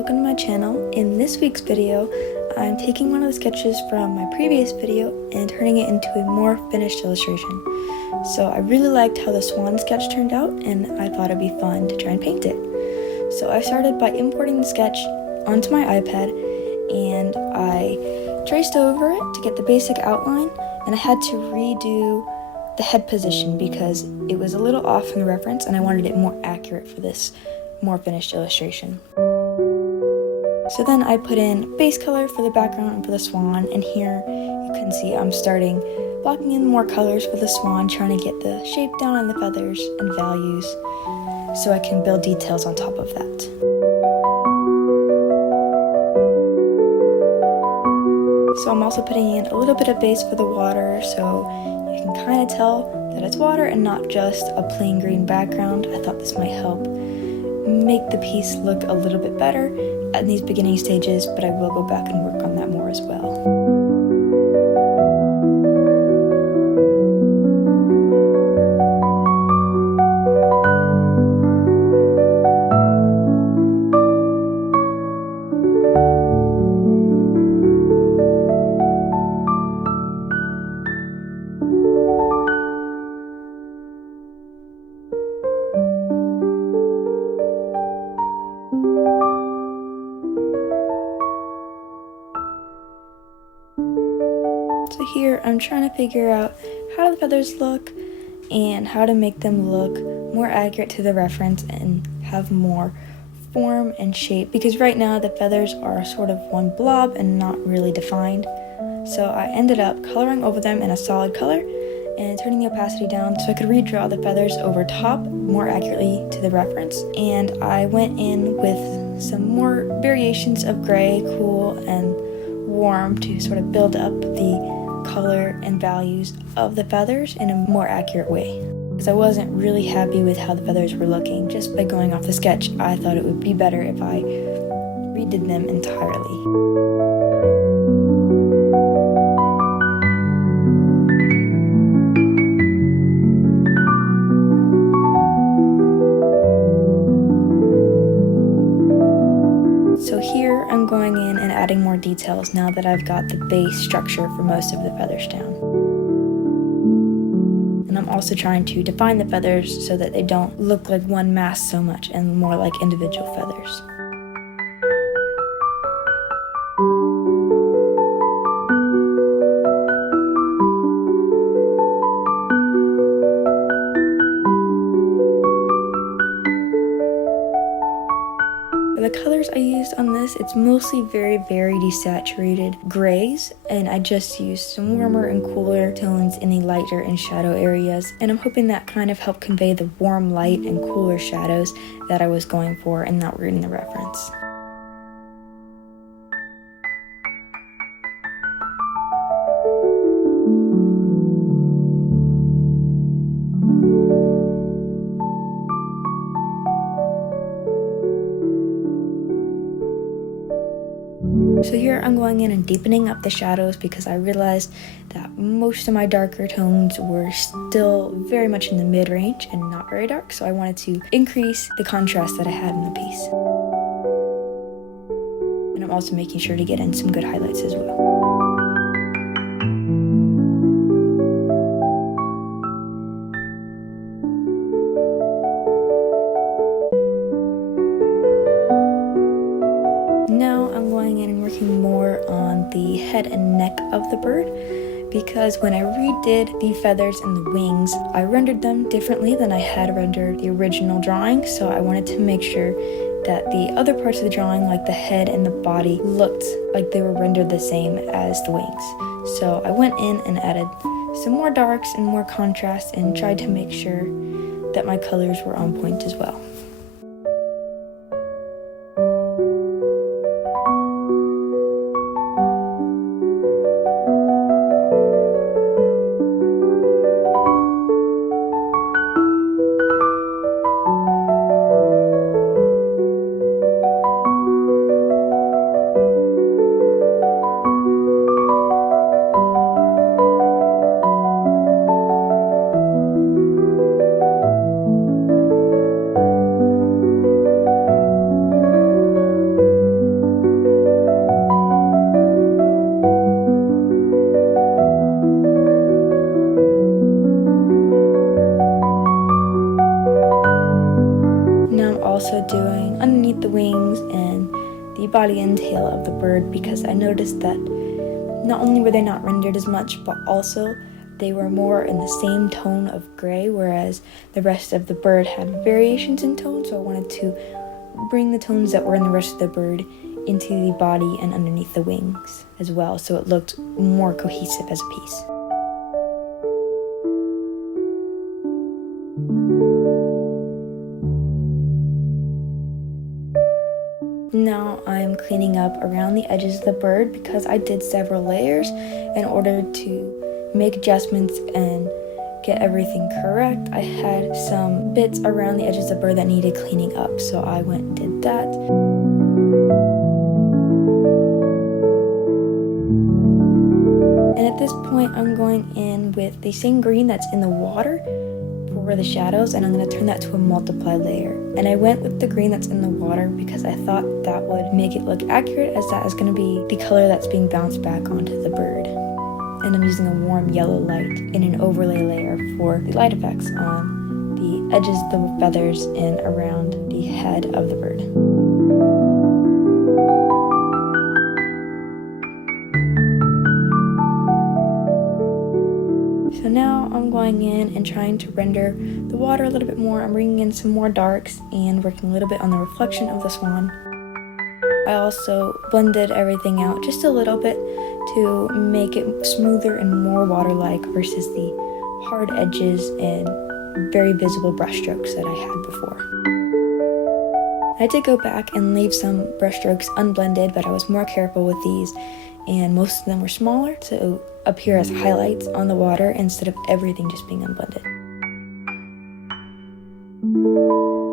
welcome to my channel. In this week's video, I'm taking one of the sketches from my previous video and turning it into a more finished illustration. So I really liked how the swan sketch turned out, and I thought it'd be fun to try and paint it. So I started by importing the sketch onto my iPad, and I traced over it to get the basic outline, and I had to redo the head position because it was a little off from the reference and I wanted it more accurate for this more finished illustration. So then I put in base color for the background and for the swan, and here you can see I'm starting blocking in more colors for the swan, trying to get the shape down on the feathers and values so I can build details on top of that. So I'm also putting in a little bit of base for the water so you can kind of tell that it's water and not just a plain green background. I thought this might help make the piece look a little bit better in these beginning stages, but I will go back and work on that more as well. So here I'm trying to figure out how the feathers look and how to make them look more accurate to the reference and have more form and shape, because right now the feathers are sort of one blob and not really defined. So I ended up coloring over them in a solid color and turning the opacity down so I could redraw the feathers over top more accurately to the reference. And I went in with some more variations of gray, cool, and warm to sort of build up the color and values of the feathers in a more accurate way. Because I wasn't really happy with how the feathers were looking just by going off the sketch. I thought it would be better if I redid them entirely. So here I'm going in and adding more details now that I've got the base structure for most of the feathers down. And I'm also trying to define the feathers so that they don't look like one mass so much and more like individual feathers. For the colors I used on this, it's mostly very desaturated grays, and I just used some warmer and cooler tones in the lighter and shadow areas, and I'm hoping that kind of helped convey the warm light and cooler shadows that I was going for and that were in the reference. So here I'm going in and deepening up the shadows because I realized that most of my darker tones were still very much in the mid-range and not very dark, so I wanted to increase the contrast that I had in the piece. And I'm also making sure to get in some good highlights as well. Now I'm going in and working more on the head and neck of the bird, because when I redid the feathers and the wings, I rendered them differently than I had rendered the original drawing, so I wanted to make sure that the other parts of the drawing, like the head and the body, looked like they were rendered the same as the wings. So I went in and added some more darks and more contrast and tried to make sure that my colors were on point as well. also doing underneath the wings and the body and tail of the bird, because I noticed that not only were they not rendered as much, but also they were more in the same tone of gray, whereas the rest of the bird had variations in tone. So I wanted to bring the tones that were in the rest of the bird into the body and underneath the wings as well, so it looked more cohesive as a piece. Now I'm cleaning up around the edges of the bird because I did several layers in order to make adjustments and get everything correct. I had some bits around the edges of the bird that needed cleaning up, so I went and did that. And at this point, I'm going in with the same green that's in the water for the shadows, and I'm going to turn that to a multiply layer. And I went with the green that's in the water because I thought that would make it look accurate, as that is going to be the color that's being bounced back onto the bird. And I'm using a warm yellow light in an overlay layer for the light effects on the edges of the feathers and around the head of the bird. So now I'm going in and trying to render the water a little bit more. I'm bringing in some more darks and working a little bit on the reflection of the swan. I also blended everything out just a little bit to make it smoother and more water-like versus the hard edges and very visible brushstrokes that I had before. I did go back and leave some brushstrokes unblended, but I was more careful with these, and most of them were smaller to appear as highlights on the water instead of everything just being unblended.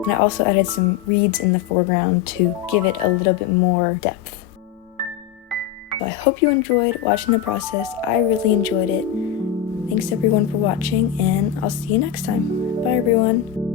And I also added some reeds in the foreground to give it a little bit more depth. So I hope you enjoyed watching the process. I really enjoyed it. Thanks everyone for watching, and I'll see you next time. Bye everyone.